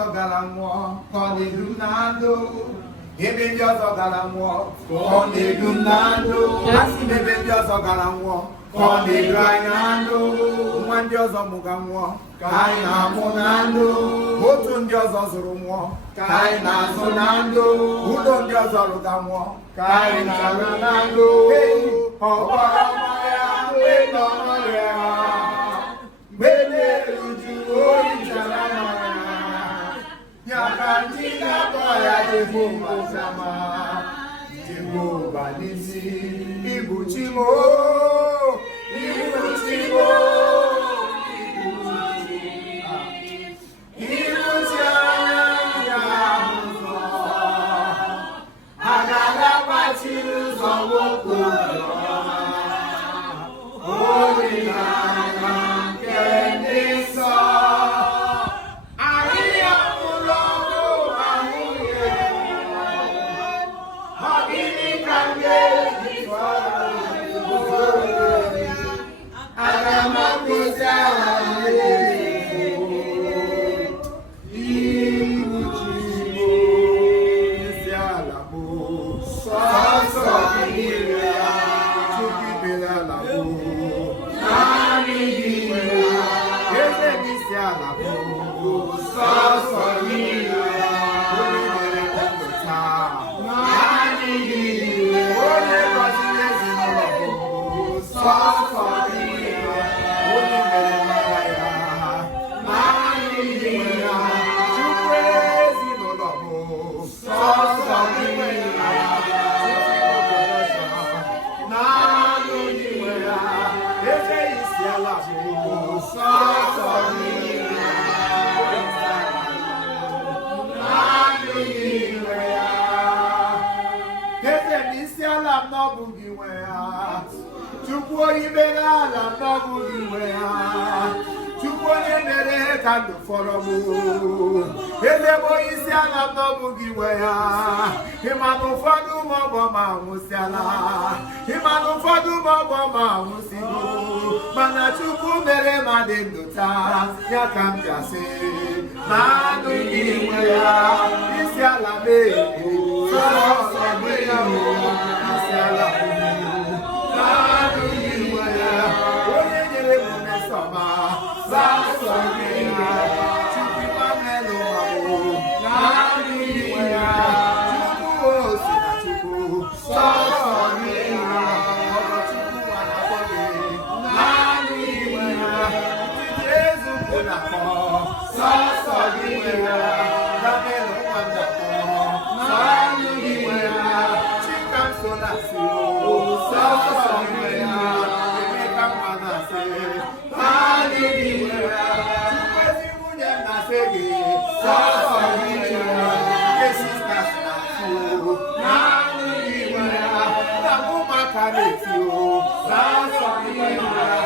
ọzọ gara nwụọ ka ọ na-edu m na ndụ. Ebe ndị ọzọ gara nwụọ ka ọ na-edu m na ndụ. Asị m ebe ndị ọzọ gara nwụọ ka ọ na-edu anyị na ndụ. Nwa ndị ọzọ mụga nwụọ ka anyị na-amụ na ndụ. Otu ndị ọzọ zụrụ nwụọ ka anyị na-azụ na ndụ. Ụlọ ndị ọzọ rụga nwụọ ka anyị na-arụ na ndụ. Ọgbara mmanya ịnọ n'ọrịa mgbe na-eruju oyi chara n'ọrịa ya ka ndị na-akpọ ya Jehova Jehova n'isi ịbụ chi m ịbụ chi m ịbụ chi anya ya ụzọ agaghị agbachiri ụzọ nwoke obiọma olileanya nke ndị nsọ. Ahịhịa mkpụrụ ọhụrụ ahụhụ ọ gịnị ka m ga-eji aga m akpụzi aha iwu chi isi ala bụ sọsọ gị niile Chukwu ibere ala bụ naanị gị nwere eze gị si ala bụ sọsọ gị niile onye mere ndụ taa naanị gị onye gọziri ezinụlọ bụ sọsọ gị niile onye mere mara ya naanị gị nwere Chukwu ezinụlọ bụ sọsọ gị niile naanị gị nwere eze isi ala bụ sọsọ gị niile naanị gị nwere eze n'isi ala m n'ọbụ gị nwe ya Chukwu onye mere ala m n'ọbụ gị nwe ya Chukwu onye mere ka ndụ fọrọ m eze bụ onye isi ala m n'ọbụ gị nwe ya ịma na ụfọdụ ụmụ ọgbọ ma anwụsịala ịma na ụfọdụ ụmụ ọgbọ ma anwụsịgo mana Chukwu mere ma dị ndụ taa ya ka m gasị naanị gị nwe ya isi ala m sọsọ gị ya isi ala naanị gị nwe ya onye nyere m mmesọma sọsọ gị ya Chukwu imanelu naanị gị nwe ya Chukwu osi na Chukwu sọsọ gị ya ọgọchukwu nwanakọ gị naanị gị nwe ya ndị ezukwu na-akpọ sọsọ gị nwe ya gamelu nwandakọ naanị gị nwe ya chikamso na si sọsọ gị nwe ya emeka nwa na se naanị gị nwe ya Chukwu ezi nwunye na se gị sọsọ gị nwe ya esistas na si naanị gị nwe ya na ụmụaka na-eti sọsọ gị nwe ya